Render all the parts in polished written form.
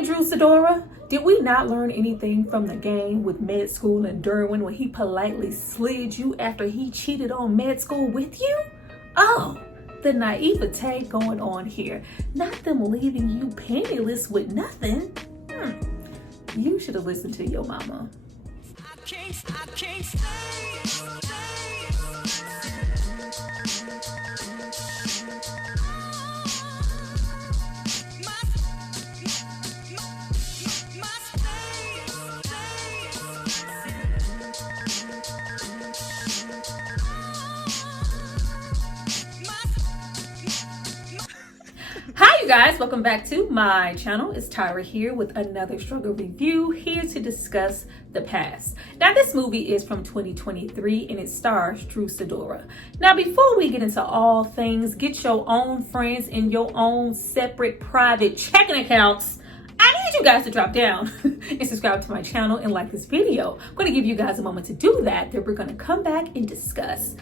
think, Drew Sidora? Did we not learn anything from the game with med school and Derwin when he politely slid you after he cheated on med school with you? Oh, the naivete going on here. Not them leaving you penniless with nothing. You should have listened to your mama. I can't stay. Hi you guys, welcome back to my channel. It's Tyra here with another struggle review, here to discuss The Past. Now this movie is from 2023 and it stars Drew Sidora. Now before we get into all things, get your own friends in your own separate private checking accounts. I need you guys to drop down and subscribe to my channel and like this video. I'm going to give you guys a moment to do that, then we're going to come back and discuss.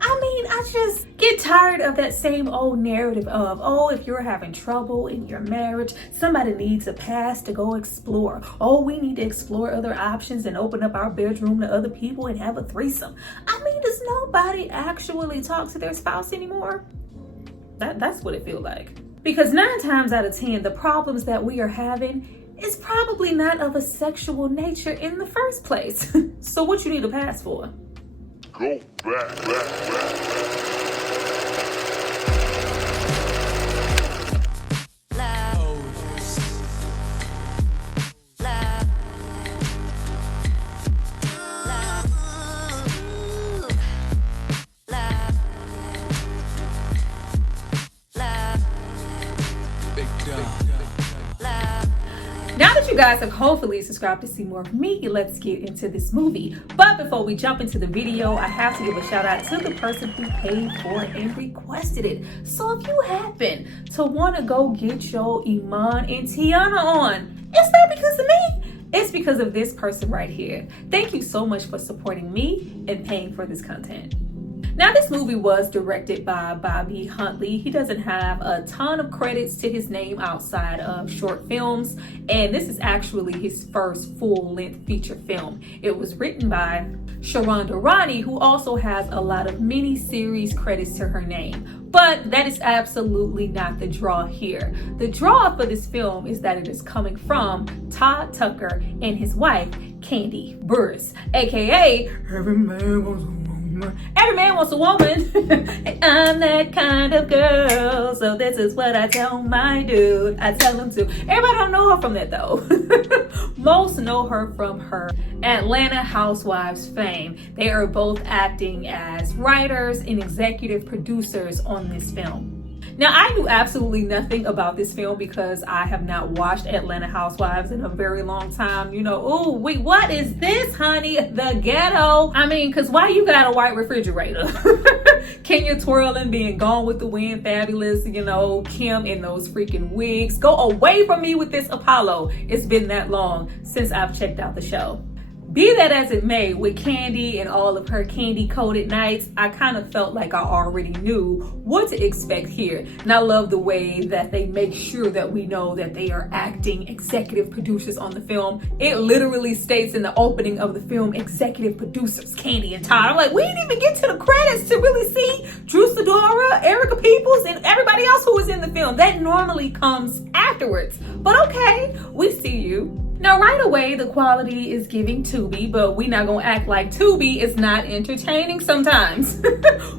I just get tired of that same old narrative of, oh, if you're having trouble in your marriage, somebody needs a pass to go explore. Oh, we need to explore other options and open up our bedroom to other people and have a threesome. Does nobody actually talk to their spouse anymore? That's what it feels like. Because 9 times out of 10, the problems that we are having is probably not of a sexual nature in the first place. So what you need a pass for? Go back. Now that you guys have hopefully subscribed to see more of me, let's get into this movie. But before we jump into the video, I have to give a shout out to the person who paid for it and requested it. So if you happen to want to go get your Iman and Tiana on, it's not because of me. It's because of this person right here. Thank you so much for supporting me and paying for this content. Now, this movie was directed by Bobby Huntley. He doesn't have a ton of credits to his name outside of short films, and this is actually his first full-length feature film. It was written by Sharonda Ronnie, who also has a lot of mini-series credits to her name. But that is absolutely not the draw here. The draw for this film is that it is coming from Todd Tucker and his wife, Candy Burris, aka Every Man Wants a Woman. And I'm that kind of girl, so this is what I tell my dude. I tell him to. Everybody don't know her from that though. Most know her from her Atlanta Housewives fame. They are both acting as writers and executive producers on this film. Now, I knew absolutely nothing about this film because I have not watched Atlanta Housewives in a very long time. Oh, wait, what is this, honey? The ghetto. Because why you got a white refrigerator? Kenya twirling, being Gone with the Wind, fabulous, Kim in those freaking wigs. Go away from me with this Apollo. It's been that long since I've checked out the show. Be that as it may, with Candy and all of her candy-coated nights, I kind of felt like I already knew what to expect here. And I love the way that they make sure that we know that they are acting executive producers on the film. It literally states in the opening of the film, executive producers, Candy and Todd. I'm like, we didn't even get to the credits to really see Drew Sidora, Erica Peoples, and everybody else who was in the film. That normally comes afterwards. But okay, we see you. Now, right away, the quality is giving Tubi, but we not gonna act like Tubi is not entertaining sometimes.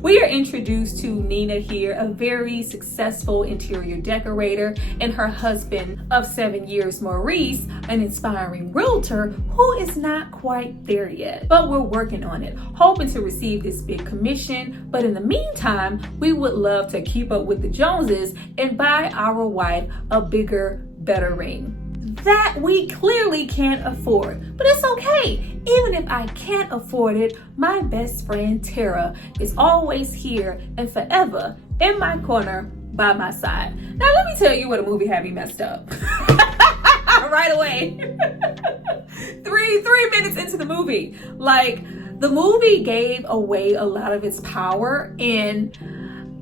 We are introduced to Nina here, a very successful interior decorator, and her husband of 7 years, Maurice, an inspiring realtor who is not quite there yet. But we're working on it, hoping to receive this big commission. But in the meantime, we would love to keep up with the Joneses and buy our wife a bigger, better ring that we clearly can't afford. But it's okay. Even if I can't afford it, my best friend Tara is always here and forever in my corner by my side. Now let me tell you what a movie had me messed up. Right away. three minutes into the movie. The movie gave away a lot of its power in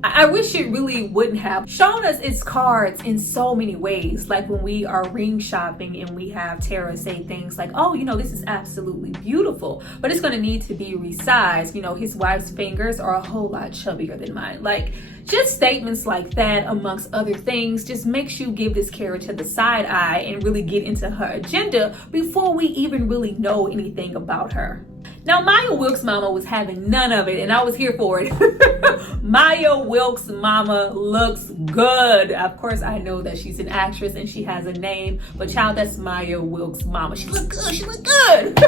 I wish it really wouldn't have shown us its cards in so many ways. Like when we are ring shopping and we have Tara say things like, oh, this is absolutely beautiful, but it's going to need to be resized. His wife's fingers are a whole lot chubbier than mine. Like, just statements like that, amongst other things, just makes you give this character the side eye and really get into her agenda before we even really know anything about her. Now, Maya Wilkes' mama was having none of it, and I was here for it. Maya Wilkes' mama looks good. Of course, I know that she's an actress and she has a name, but child, that's Maya Wilkes' mama. She look good. She look good.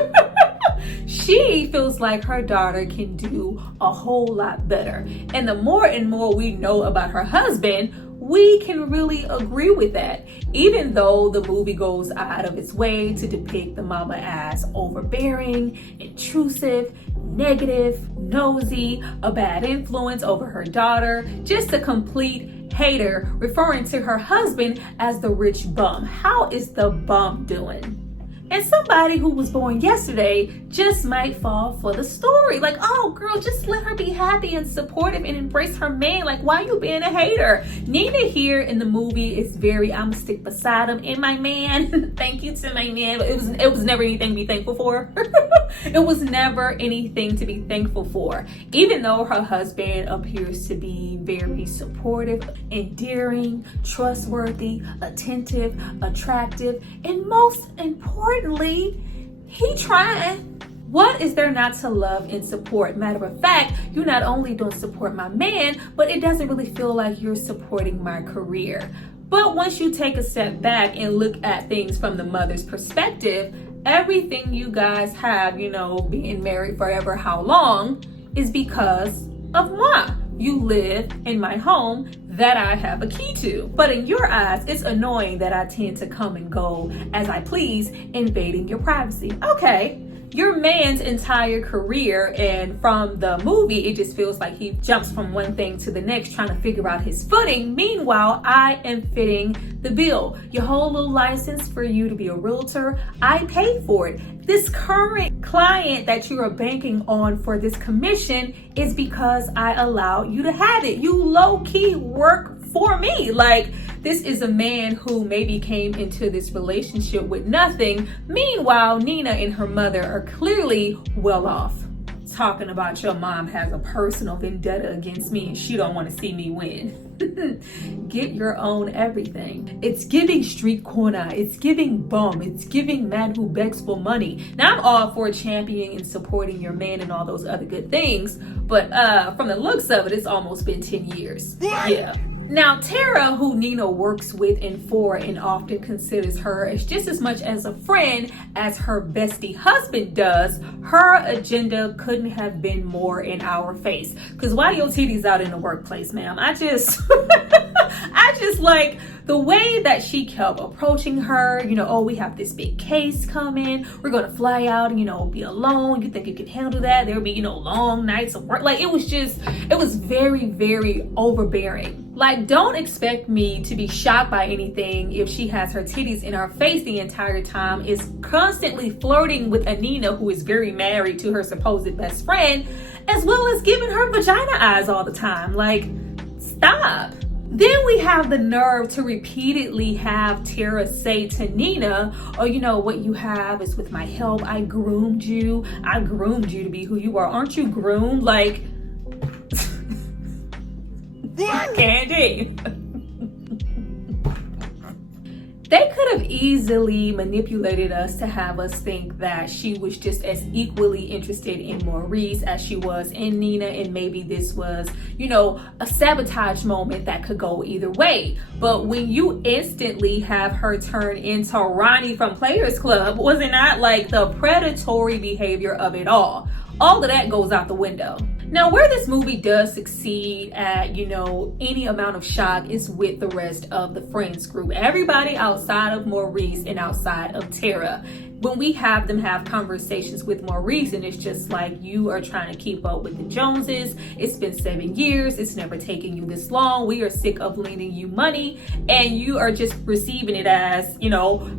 She feels like her daughter can do a whole lot better. And the more and more we know about her husband, we can really agree with that. Even though the movie goes out of its way to depict the mama as overbearing, intrusive, negative, nosy, a bad influence over her daughter, just a complete hater, referring to her husband as the rich bum. How is the bum doing? And somebody who was born yesterday just might fall for the story. Like, oh girl, just let her be happy and supportive and embrace her man. Like, why you being a hater? Nina here in the movie is very, I'm gonna stick beside him and my man. Thank you to my man. But it was never anything to be thankful for. It was never anything to be thankful for. Even though her husband appears to be very supportive, endearing, trustworthy, attentive, attractive, and most importantly, he trying. What is there not to love and support? Matter of fact, you not only don't support my man, but it doesn't really feel like you're supporting my career. But once you take a step back and look at things from the mother's perspective, everything you guys have, being married forever how long, is because of moi. You live in my home that I have a key to. But in your eyes, it's annoying that I tend to come and go as I please, invading your privacy. Okay, your man's entire career, and from the movie, it just feels like he jumps from one thing to the next trying to figure out his footing. Meanwhile, I am fitting the bill. Your whole little license for you to be a realtor, I paid for it. This current client that you are banking on for this commission is because I allowed you to have it. You low-key work for me. Like, this is a man who maybe came into this relationship with nothing. Meanwhile, Nina and her mother are clearly well off. Talking about your mom has a personal vendetta against me and she don't want to see me win. Get your own everything. It's giving street corner. It's giving bum. It's giving man who begs for money. Now, I'm all for championing and supporting your man and all those other good things, but from the looks of it, it's almost been 10 years. Yeah. Now, Tara, who Nina works with and for and often considers her as just as much as a friend as her bestie husband does, her agenda couldn't have been more in our face. Because why your titties out in the workplace, ma'am? I just like the way that she kept approaching her, oh, we have this big case coming. We're going to fly out and, be alone. You think you can handle that? There'll be, long nights of work. Like, it was very, very overbearing. Like, don't expect me to be shocked by anything if she has her titties in our face the entire time, is constantly flirting with Anina, who is very married to her supposed best friend, as well as giving her vagina eyes all the time. Like, stop. Then we have the nerve to repeatedly have Tara say to Nina, oh, what you have is with my help. I groomed you to be who you are. Aren't you groomed? Like, Candy. They could have easily manipulated us to have us think that she was just as equally interested in Maurice as she was in Nina, and maybe this was, a sabotage moment that could go either way. But when you instantly have her turn into Ronnie from Players Club, was it not like the predatory behavior of it all? All of that goes out the window. Now, where this movie does succeed at, any amount of shock is with the rest of the friends group. Everybody outside of Maurice and outside of Tara. When we have them have conversations with more reason, it's just like you are trying to keep up with the Joneses. It's been 7 years. It's never taken you this long. We are sick of lending you money, and you are just receiving it as,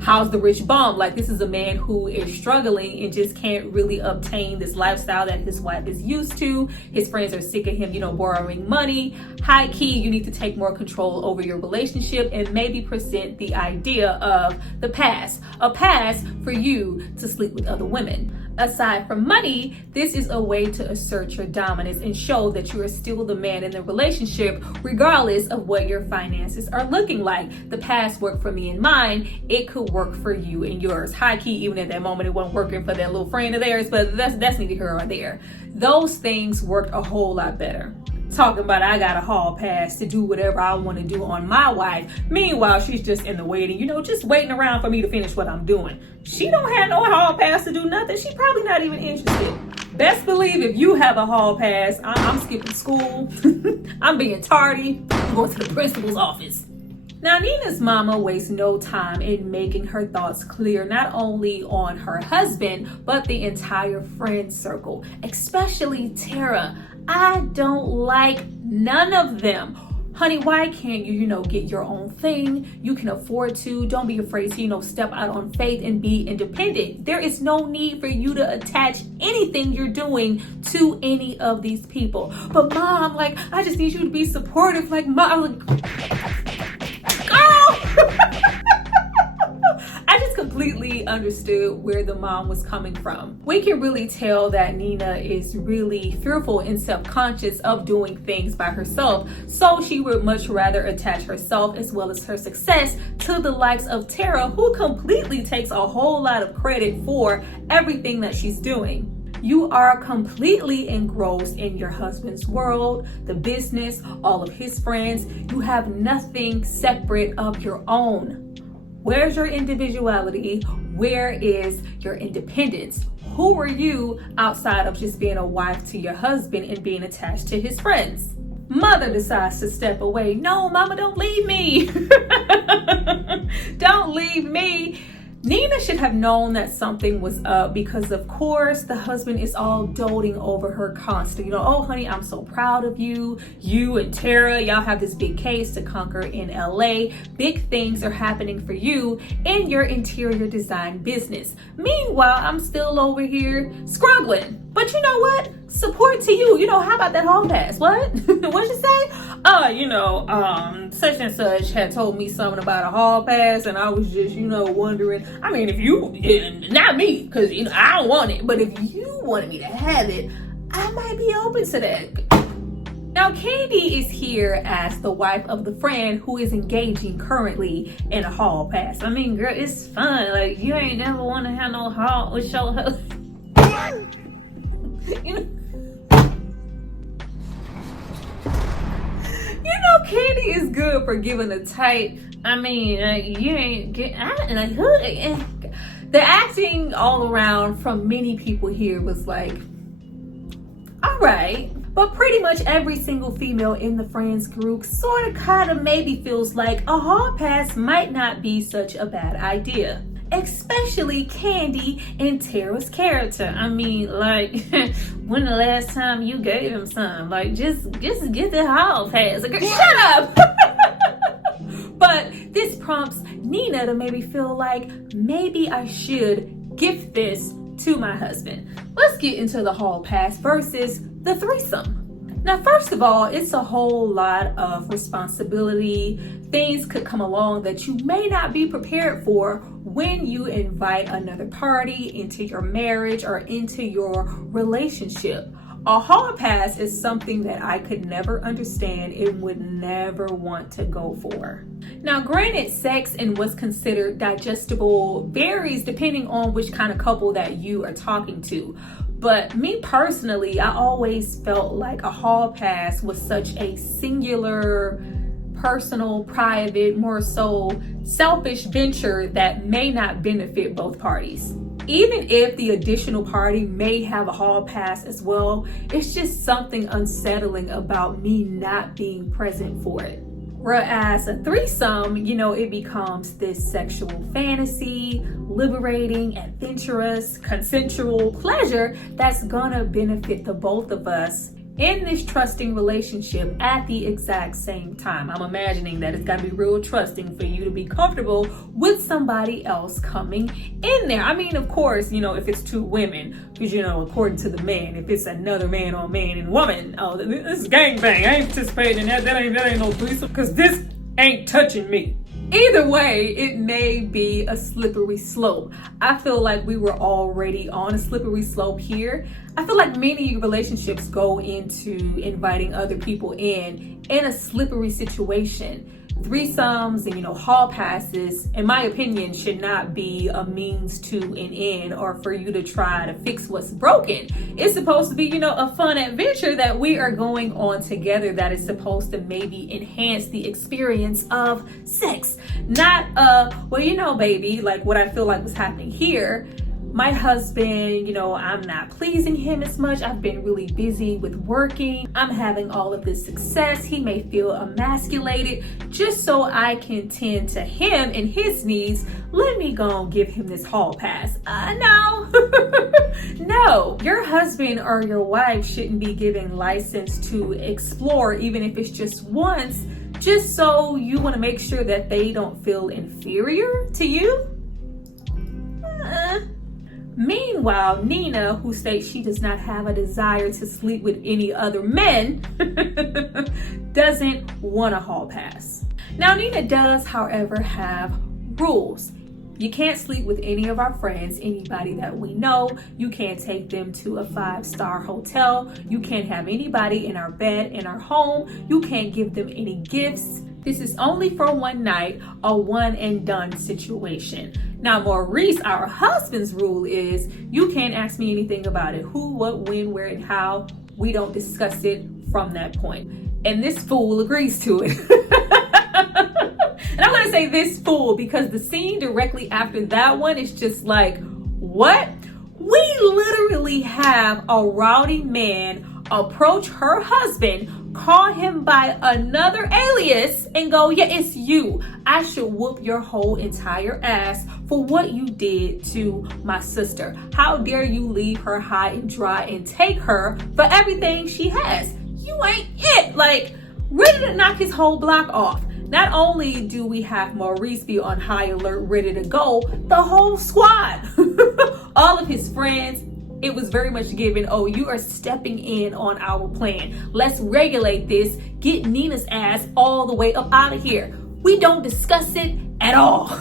how's the rich bum? Like, this is a man who is struggling and just can't really obtain this lifestyle that his wife is used to. His friends are sick of him, borrowing money. High key, you need to take more control over your relationship and maybe present the idea of the past, a past for you to sleep with other women. Aside from money, this is a way to assert your dominance and show that you are still the man in the relationship, regardless of what your finances are looking like. The past worked for me and mine. It could work for you and yours. High key, even at that moment, it wasn't working for that little friend of theirs, but that's neither here or there. Those things worked a whole lot better. Talking about I got a hall pass to do whatever I want to do on my wife. Meanwhile, she's just in the waiting, just waiting around for me to finish what I'm doing. She don't have no hall pass to do nothing. She probably not even interested. Best believe if you have a hall pass, I'm skipping school. I'm being tardy. I'm going to the principal's office. Now, Nina's mama wastes no time in making her thoughts clear, not only on her husband, but the entire friend circle, especially Tara. I don't like none of them. Honey, why can't you, get your own thing? You can afford to. Don't be afraid to, step out on faith and be independent. There is no need for you to attach anything you're doing to any of these people. But mom, I just need you to be supportive. Mom, girl! I just completely understood where the mom was coming from. We can really tell that Nina is really fearful and self-conscious of doing things by herself. So she would much rather attach herself as well as her success to the likes of Tara, who completely takes a whole lot of credit for everything that she's doing. You are completely engrossed in your husband's world, the business, all of his friends. You have nothing separate of your own. Where's your individuality? Where is your independence? Who are you outside of just being a wife to your husband and being attached to his friends? Mother decides to step away. No, mama, don't leave me. Don't leave me. Nina should have known that something was up because, of course, the husband is all doting over her constantly. Oh, honey, I'm so proud of you. You and Tara, y'all have this big case to conquer in LA. Big things are happening for you in your interior design business. Meanwhile, I'm still over here struggling. But you know what? Support to you. How about that hall pass? What? What'd you say? Such and such had told me something about a hall pass, and I was just, wondering. I mean, if you, not me, because, I don't want it. But if you wanted me to have it, I might be open to that. Now, Candy is here as the wife of the friend who is engaging currently in a hall pass. I mean, girl, it's fun. You ain't never want to have no hall with your husband. Candy is good for giving a tight. I mean, you ain't get the acting all around from many people here was like, all right. But pretty much every single female in the friends group sort of kind of maybe feels like a hall pass might not be such a bad idea. Especially Candy and Tara's character. I mean, when the last time you gave him some? Just get the hall pass. Shut up! But this prompts Nina to maybe feel like maybe I should gift this to my husband. Let's get into the hall pass versus the threesome. Now, first of all, it's a whole lot of responsibility. Things could come along that you may not be prepared for when you invite another party into your marriage or into your relationship. A hall pass is something that I could never understand and would never want to go for. Now, granted, sex and what's considered digestible varies depending on which kind of couple that you are talking to. But me personally, I always felt like a hall pass was such a singular, personal, private, more so selfish venture that may not benefit both parties. Even if the additional party may have a hall pass as well, it's just something unsettling about me not being present for it. Whereas a threesome, it becomes this sexual fantasy, liberating, adventurous, consensual pleasure that's gonna benefit the both of us in this trusting relationship at the exact same time. I'm imagining that it's gotta be real trusting for you to be comfortable with somebody else coming in there. I mean, of course, if it's two women, because, according to the man, if it's another man on man and woman, oh, this is gangbang. I ain't participating in that. That ain't no threesome, because this ain't touching me. Either way, it may be a slippery slope. I feel like we were already on a slippery slope here. I feel like many relationships go into inviting other people in a slippery situation. Threesomes and, hall passes, in my opinion, should not be a means to an end or for you to try to fix what's broken. It's supposed to be, a fun adventure that we are going on together that is supposed to maybe enhance the experience of sex. Not, baby, like what I feel like was happening here. My husband, I'm not pleasing him as much. I've been really busy with working. I'm having all of this success. He may feel emasculated. Just so I can tend to him and his needs, let me go and give him this hall pass. No. No. Your husband or your wife shouldn't be given license to explore, even if it's just once, just so you want to make sure that they don't feel inferior to you. Meanwhile, Nina, who states she does not have a desire to sleep with any other men, doesn't want a hall pass. Now, Nina does, however, have rules. You can't sleep with any of our friends, anybody that we know. You can't take them to a 5-star hotel. You can't have anybody in our bed, in our home. You can't give them any gifts. This is only for one night, a one and done situation. Now, Maurice, our husband's rule is you can't ask me anything about it. Who, what, when, where, and how. We don't discuss it from that point. And this fool agrees to it. And I'm going to say this fool because the scene directly after that one is just like, what? We literally have a rowdy man approach her husband, call him by another alias, and go, yeah, it's you. I should whoop your whole entire ass for what you did to my sister. How dare you leave her high and dry and take her for everything she has? You ain't it. Like, ready to knock his whole block off. Not only do we have Maurice be on high alert, ready to go, the whole squad, all of his friends, it was very much given, oh, you are stepping in on our plan. Let's regulate this, get Nina's ass all the way up out of here. We don't discuss it at all.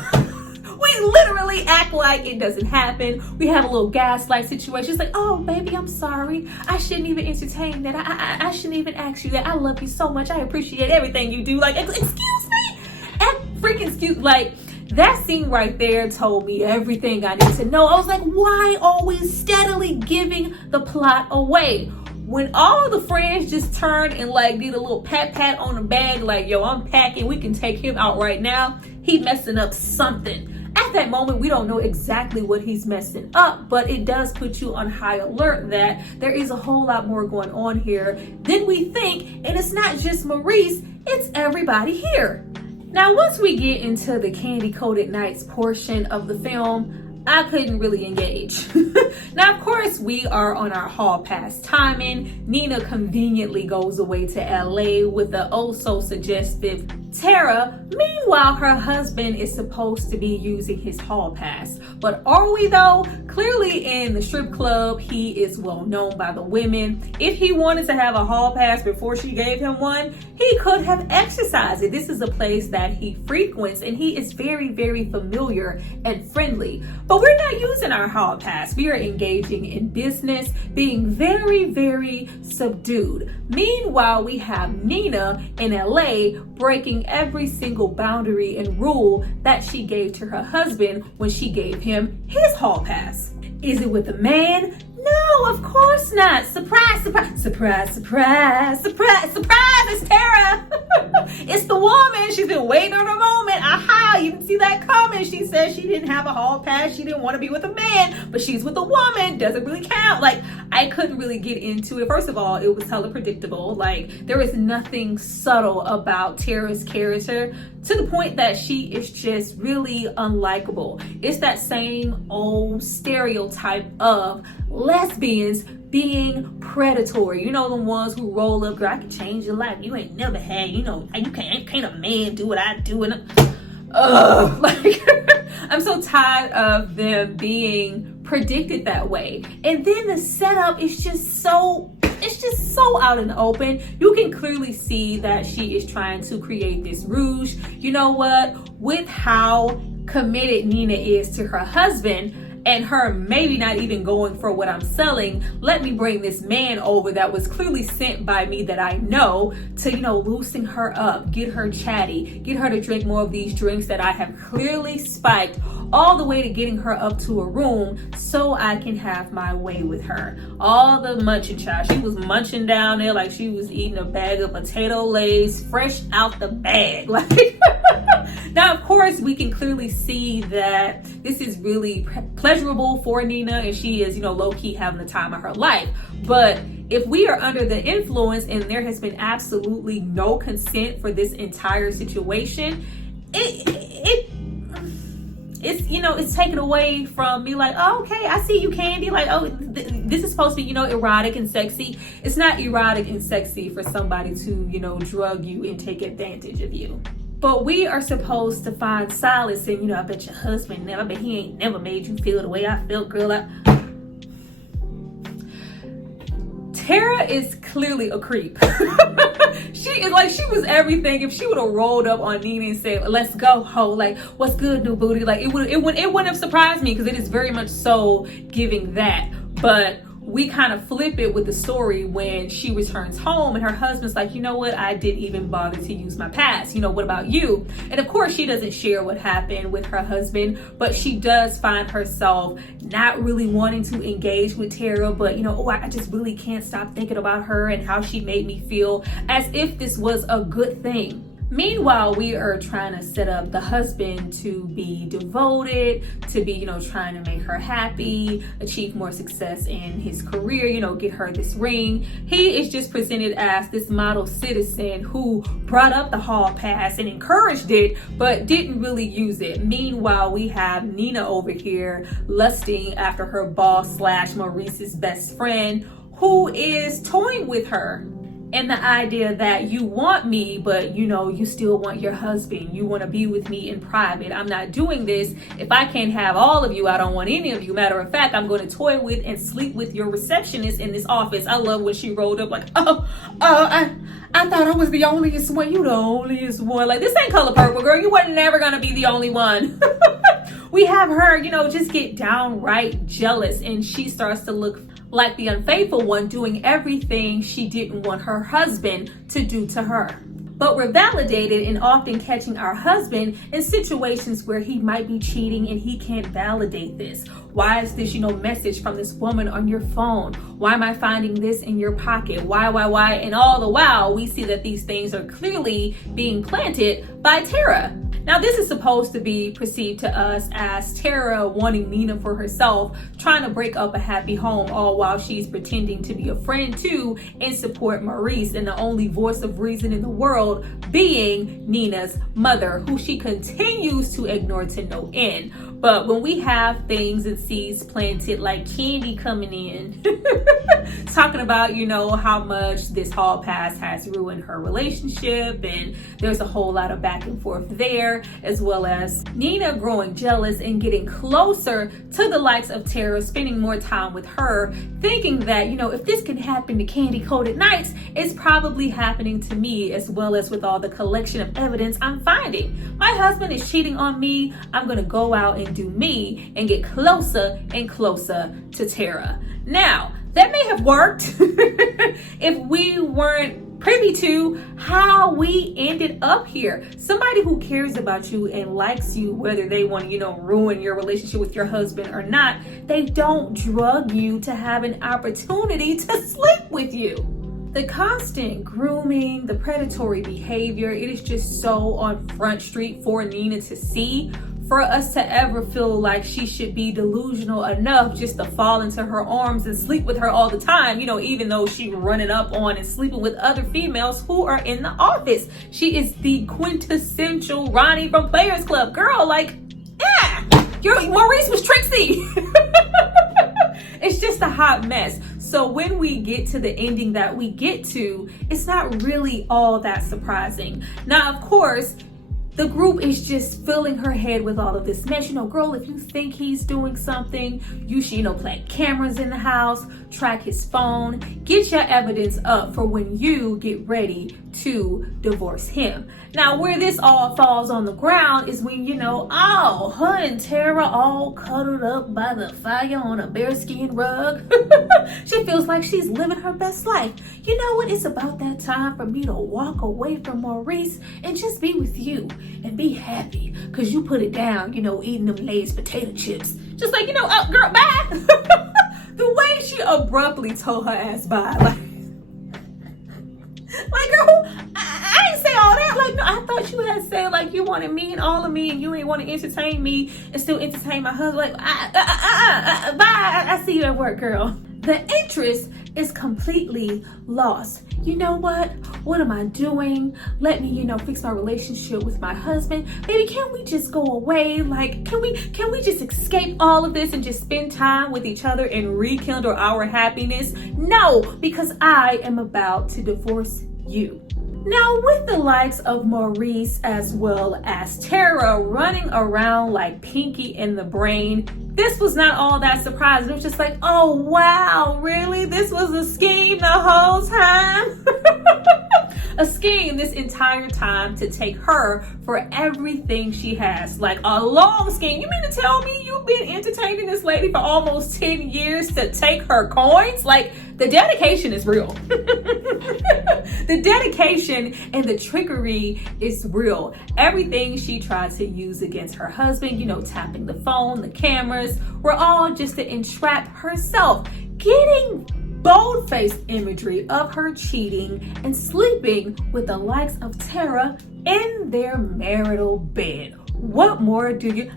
We literally act like it doesn't happen. We have a little gaslight situation. It's like, oh, baby, I'm sorry. I shouldn't even entertain that. I shouldn't even ask you that. I love you so much. I appreciate everything you do. Like, excuse me? Like, that scene right there told me everything I need to know. I was like, why always steadily giving the plot away? When all the friends just turned and like did a little pat on the bag, like, yo, I'm packing, we can take him out right now. He messing up something. At that moment, we don't know exactly what he's messing up, but it does put you on high alert that there is a whole lot more going on here than we think. And it's not just Maurice, it's everybody here. Now, once we get into the candy-coated nights portion of the film, I couldn't really engage. Now, of course, we are on our hall pass timing. Nina conveniently goes away to LA with the oh-so-suggestive Tara. Meanwhile, her husband is supposed to be using his hall pass. But are we though? Clearly in the strip club, he is well known by the women. If he wanted to have a hall pass before she gave him one, he could have exercised it. This is a place that he frequents and he is very, very familiar and friendly. But we're not using our hall pass. We are engaging in business, being very, very subdued. Meanwhile, we have Nina in LA breaking every single boundary and rule that she gave to her husband when she gave him his hall pass. Is it with a man? No, of course not. Surprise, surprise, surprise, surprise, surprise, surprise, it's Tara. It's the woman. She's been waiting on her moment. Aha, you didn't see that coming. She said she didn't have a hall pass. She didn't want to be with a man, but she's with a woman. Doesn't really count. Like, I I couldn't really get into it. First of all, it was hella predictable. Like, there is nothing subtle about Tara's character to the point that she is just really unlikable. It's that same old stereotype of lesbians being predatory. You know, the ones who roll up, girl, I can change your life. You ain't never had, you know, you can't a man do what I do. And like, I'm so tired of them being predicted that way. And then the setup is just so out in the open. You can clearly see that she is trying to create this rouge. You know what? With how committed Nina is to her husband, and her maybe not even going for what I'm selling, let me bring this man over that was clearly sent by me that I know to, you know, loosen her up, get her chatty, get her to drink more of these drinks that I have clearly spiked, all the way to getting her up to a room so I can have my way with her. All the munching, child. She was munching down there like she was eating a bag of potato lays fresh out the bag. Like, now, of course, we can clearly see that this is really pleasurable for Nina, and she is, you know, low-key having the time of her life. But if we are under the influence and there has been absolutely no consent for this entire situation, it's, you know, it's taken away from me. Like, oh, okay, I see you, Candy. Like, oh, this is supposed to be, you know, erotic and sexy. It's not erotic and sexy for somebody to, you know, drug you and take advantage of you. But we are supposed to find solace in, you know, I bet your husband never, I bet he ain't never made you feel the way I felt, girl. Tara is clearly a creep. She is like, she was everything. If she would have rolled up on Nina and said, let's go, ho, like, what's good, new booty? Like, it wouldn't have surprised me, because it is very much so giving that. But we kind of flip it with the story when she returns home and her husband's like, you know what, I didn't even bother to use my pass. You know, what about you? And of course, she doesn't share what happened with her husband, but she does find herself not really wanting to engage with Tara. But, you know, oh, I just really can't stop thinking about her and how she made me feel, as if this was a good thing. Meanwhile, we are trying to set up the husband to be devoted, to be, you know, trying to make her happy, achieve more success in his career, you know, get her this ring. He is just presented as this model citizen who brought up the hall pass and encouraged it, but didn't really use it. Meanwhile, we have Nina over here lusting after her boss / Maurice's best friend, who is toying with her. And the idea that you want me, but, you know, you still want your husband. You want to be with me in private. I'm not doing this. If I can't have all of you, I don't want any of you. Matter of fact, I'm going to toy with and sleep with your receptionist in this office. I love when she rolled up like, I thought I was the onlyest one. You the onlyest one. Like, this ain't Color Purple, girl. You wasn't never going to be the only one. We have her, you know, just get downright jealous, and she starts to look like the unfaithful one, doing everything she didn't want her husband to do to her. But we're validated in often catching our husband in situations where he might be cheating and he can't validate this. Why is this, you know, message from this woman on your phone? Why am I finding this in your pocket? Why? And all the while, we see that these things are clearly being planted by Tara. Now, this is supposed to be perceived to us as Tara wanting Nina for herself, trying to break up a happy home, all while she's pretending to be a friend to and support Maurice, and the only voice of reason in the world being Nina's mother, who she continues to ignore to no end. But when we have things and seeds planted like Candy coming in, talking about, you know, how much this hall pass has ruined her relationship, and there's a whole lot of back and forth there, as well as Nina growing jealous and getting closer to the likes of Tara, spending more time with her, thinking that, you know, if this can happen to Candy Coated Nights, it's probably happening to me, as well as with all the collection of evidence I'm finding. My husband is cheating on me. I'm going to go out and do me and get closer and closer to Tara. Now, that may have worked if we weren't privy to how we ended up here. Somebody who cares about you and likes you, whether they want to, you know, ruin your relationship with your husband or not, they don't drug you to have an opportunity to sleep with you. The constant grooming, the predatory behavior, it is just so on Front Street for Nina to see for us to ever feel like she should be delusional enough just to fall into her arms and sleep with her all the time, even though she's running up on and sleeping with other females who are in the office. She is the quintessential Ronnie from Players Club. Girl, Maurice was Trixie. It's just a hot mess. So when we get to the ending that we get to, it's not really all that surprising. Now, of course, the group is just filling her head with all of this mess. Girl, if you think he's doing something, you should, plant cameras in the house, track his phone, get your evidence up for when you get ready to divorce him. Now, where this all falls on the ground is when, her and Tara all cuddled up by the fire on a bearskin rug. She feels like she's living her best life. You know what? It's about that time for me to walk away from Maurice and just be with you and be happy because you put it down, eating them Lay's potato chips. Just like, girl, bye. The way she abruptly told her ass bye, like girl, I ain't say all that. Like, no, I thought you had said like you wanted me and all of me, and you ain't want to entertain me and still entertain my husband. Like, bye. I see you at work, girl. The interest is completely lost. You know what? What am I doing? Let me, fix my relationship with my husband. Baby, can't we just go away? Like, can we just escape all of this and just spend time with each other and rekindle our happiness? No, because I am about to divorce you. Now, with the likes of Maurice as well as Tara running around like Pinky in the Brain, this was not all that surprising. It was just like, oh wow, really? This was a scheme the whole time? A scheme this entire time to take her for everything she has. Like a long scheme. You mean to tell me you've been entertaining this lady for almost 10 years to take her coins? Like, the dedication is real. The dedication and the trickery is real. Everything she tried to use against her husband, tapping the phone, the cameras, were all just to entrap herself. Getting bold-faced imagery of her cheating and sleeping with the likes of Tara in their marital bed. What more do you...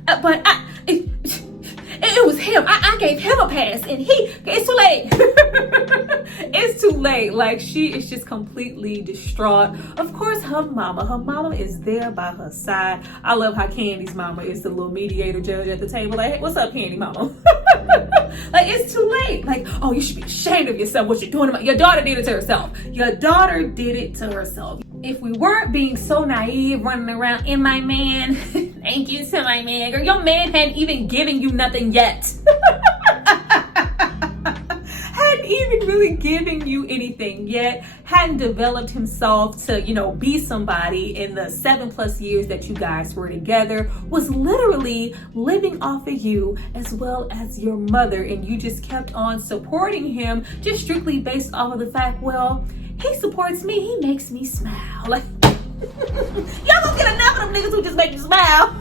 It was him. I gave him a pass and it's too late. It's too late. Like, she is just completely distraught. Of course, her mama is there by her side. I love how Candy's mama is the little mediator judge at the table. Like, hey, what's up, Candy mama? Like, it's too late. Like, oh, you should be ashamed of yourself. What you're doing. Your daughter did it to herself. Your daughter did it to herself. If we weren't being so naive, running around in my man, thank you to my man. Girl, your man hadn't even given you nothing yet. Hadn't even really given you anything yet. Hadn't developed himself to, be somebody in the 7+ years that you guys were together. Was literally living off of you as well as your mother. And you just kept on supporting him just strictly based off of the fact, well, he supports me, he makes me smile. Like, y'all don't get enough of them niggas who just make you smile.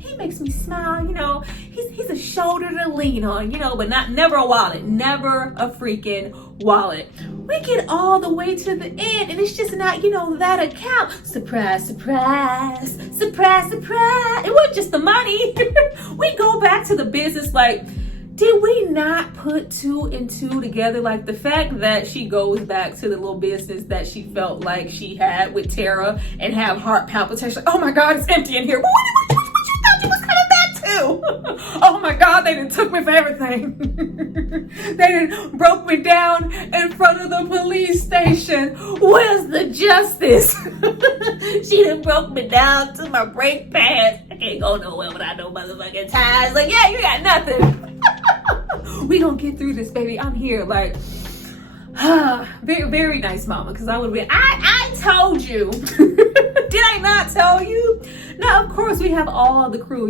He makes me smile, he's a shoulder to lean on, but never a wallet, never a freaking wallet. We get all the way to the end and it's just not, that account. Surprise, surprise, surprise, surprise. It wasn't just the money. We go back to the business like, did we not put 2 and 2 together? Like, the fact that she goes back to the little business that she felt like she had with Tara and have heart palpitations. Like, oh my God, it's empty in here. But what you thought you was coming back to? Oh my God, they done took me for everything. They done broke me down in front of the police station. Where's the justice? She done broke me down to my brake pads. I can't go nowhere without no motherfucking ties. Like, yeah, you got nothing. We gonna get through this, baby. I'm here. Like, very, very nice mama. Because I would be, I told you. Did I not tell you? Now, of course, we have all the crew,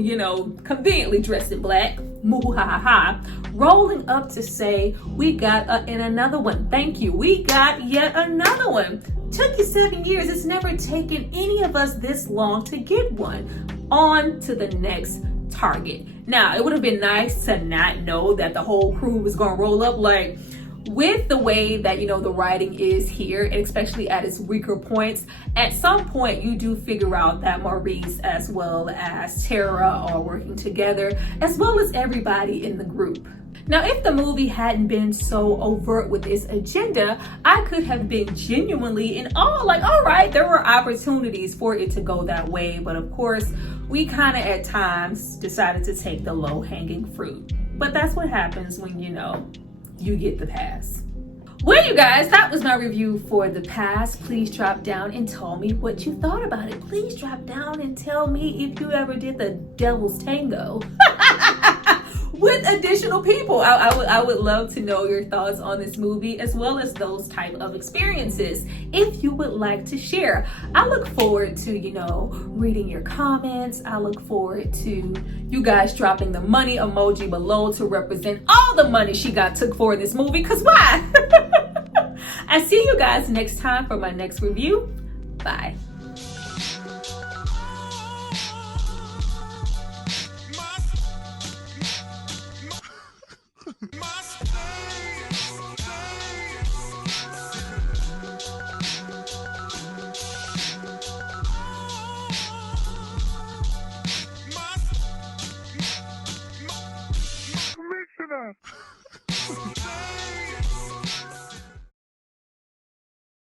conveniently dressed in black. Moo ha ha ha. Rolling up to say, we got another one. Thank you. We got yet another one. Took you 7 years. It's never taken any of us this long to get one. On to the next target. Now, it would have been nice to not know that the whole crew was gonna roll up like, with the way that, you know, the writing is here, and especially at its weaker points, at some point you do figure out that Maurice as well as Tara are working together, as well as everybody in the group. Now, if the movie hadn't been so overt with its agenda, I could have been genuinely in awe, like, all right, there were opportunities for it to go that way, but of course, we kind of at times decided to take the low-hanging fruit. But that's what happens when, you know, you get the pass. Well, you guys, that was my review for The Pass. Please drop down and tell me what you thought about it. Please drop down and tell me if you ever did the devil's tango with additional people. I would love to know your thoughts on this movie, as well as those type of experiences, if you would like to share. I look forward to, you know, reading your comments. I look forward to you guys dropping the money emoji below to represent all the money she got took for in this movie, because why? I see you guys next time for my next review. Bye. My